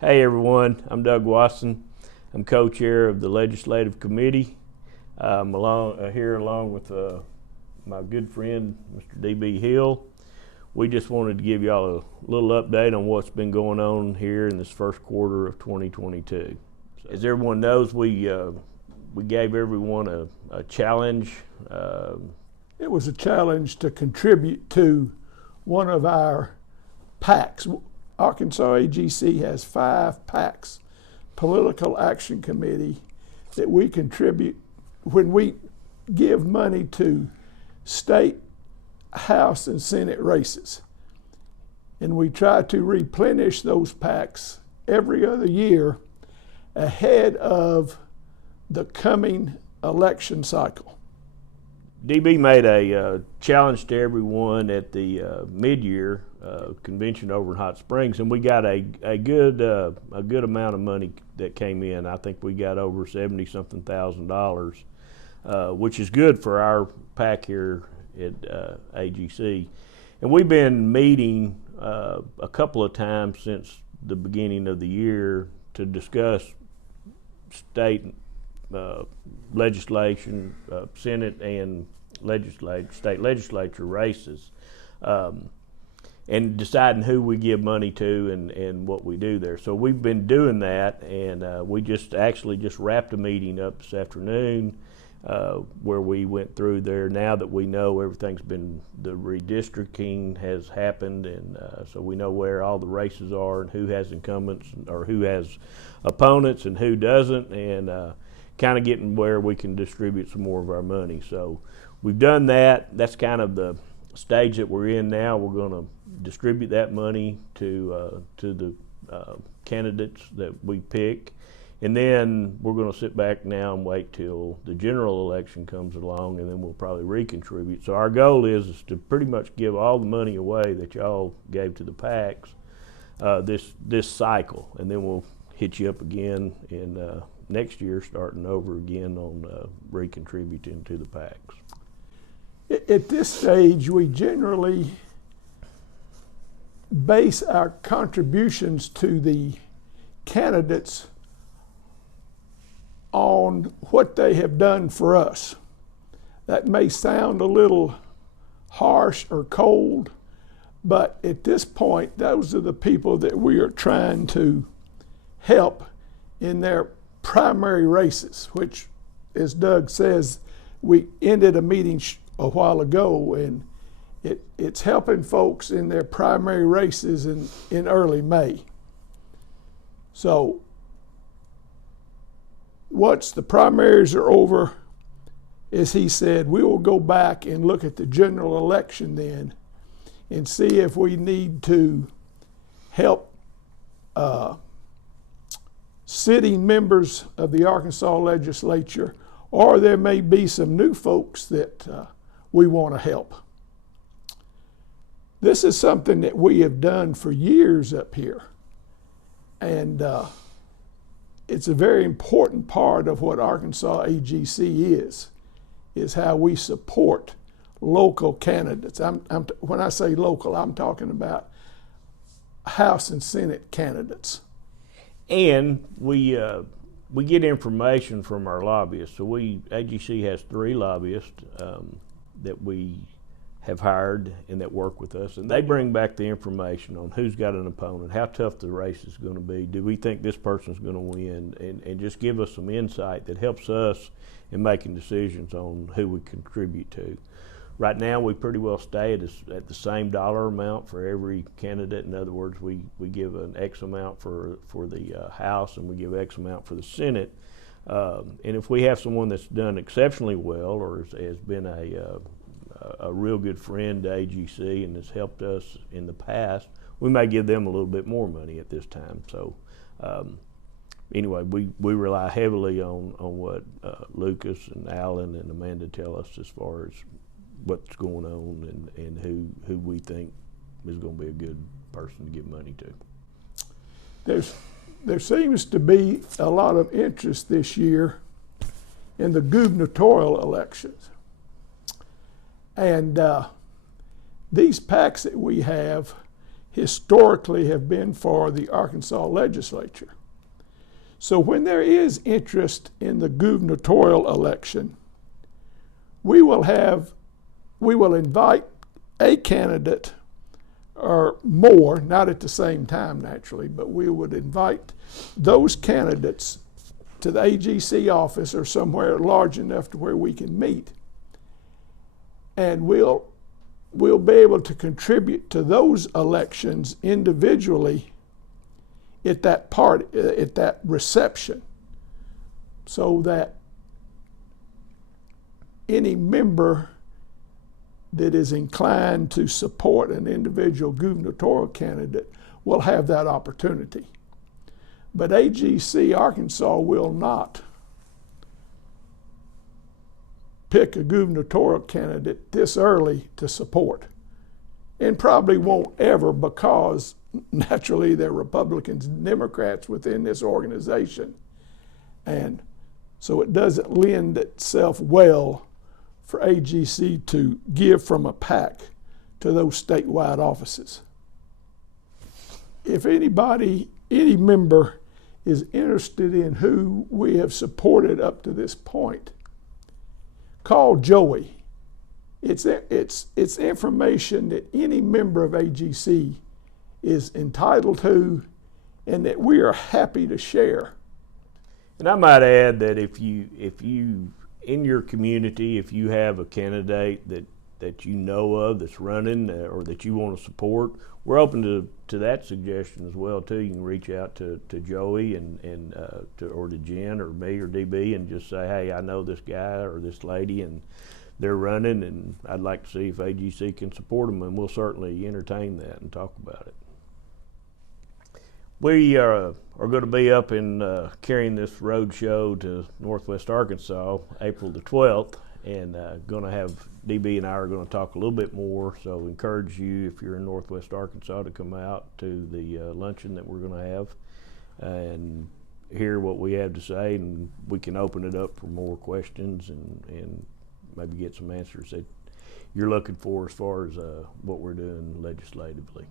Hey everyone, I'm Doug Watson. I'm co-chair of the Legislative Committee. I'm here along with my good friend, Mr. D.B. Hill. We just wanted to give y'all a little update on what's been going on here in this first quarter of 2022. As everyone knows, we gave everyone a challenge. It was a challenge to contribute to one of our PACs. Arkansas AGC has 5 PACs, Political Action Committee, that we contribute when we give money to state, House, and Senate races. And we try to replenish those PACs every other year ahead of the coming election cycle. DB made a challenge to everyone at the mid-year convention over in Hot Springs, and we got a good amount of money that came in. I think we got over $70-something thousand, which is good for our PAC here at AGC. And we've been meeting a couple of times since the beginning of the year to discuss state legislation, Senate and state legislature races, and deciding who we give money to and what we do there. So we've been doing that, and we just wrapped a meeting up this afternoon where we went through there. Now that we know everything's been, the redistricting has happened, and so we know where all the races are and who has incumbents or who has opponents and who doesn't, and kind of getting where we can distribute some more of our money. So we've done that. That's kind of the stage that we're in now. We're going to distribute that money to the candidates that we pick, and then we're going to sit back now and wait till the general election comes along, and then we'll probably recontribute. So our goal is to pretty much give all the money away that y'all gave to the PACs this cycle, and then we'll hit you up again in next year, starting over again on recontributing to the PACs. At this stage, we generally base our contributions to the candidates on what they have done for us. That may sound a little harsh or cold, but at this point, those are the people that we are trying to help in their primary races, which, as Doug says, we ended a meeting a while ago, and it's helping folks in their primary races in early May. So once the primaries are over, as he said, we will go back and look at the general election then and see if we need to help sitting members of the Arkansas legislature, or there may be some new folks that we want to help. This is something that we have done for years up here, and it's a very important part of what Arkansas AGC is how we support local candidates. When I say local, I'm talking about House and Senate candidates. And we get information from our lobbyists. So AGC has 3 lobbyists that we have hired and that work with us, and they bring back the information on who's got an opponent, how tough the race is going to be, do we think this person's going to win, and just give us some insight that helps us in making decisions on who we contribute to. Right now, we pretty well stay at the same dollar amount for every candidate. In other words, we give an X amount for the House, and we give X amount for the Senate. And if we have someone that's done exceptionally well or has been a real good friend to AGC and has helped us in the past, we may give them a little bit more money at this time. So anyway, we rely heavily on what Lucas and Alan and Amanda tell us as far as what's going on and who we think is going to be a good person to give money to. There seems to be a lot of interest this year in the gubernatorial elections. And these PACs that we have historically have been for the Arkansas legislature. So when there is interest in the gubernatorial election, we will invite a candidate or more, not at the same time naturally, but we would invite those candidates to the AGC office or somewhere large enough to where we can meet. And we'll be able to contribute to those elections individually at that reception, so that any member that is inclined to support an individual gubernatorial candidate will have that opportunity. But AGC Arkansas will not pick a gubernatorial candidate this early to support, and probably won't ever, because naturally there are Republicans and Democrats within this organization, and so it doesn't lend itself well for AGC to give from a PAC to those statewide offices. If any member is interested in who we have supported up to this point, call Joey. It's information that any member of AGC is entitled to and that we are happy to share. And I might add that if you in your community, if you have a candidate that you know of that's running or that you want to support, we're open to that suggestion as well too. You can reach out to Joey or to Jen or me or DB and just say, hey, I know this guy or this lady and they're running, and I'd like to see if AGC can support them, and we'll certainly entertain that and talk about it. We are going to be up in carrying this road show to Northwest Arkansas April the 12th, and going to have DB and I are going to talk a little bit more, so encourage you if you're in Northwest Arkansas to come out to the luncheon that we're going to have and hear what we have to say, and we can open it up for more questions and maybe get some answers that you're looking for as far as what we're doing legislatively.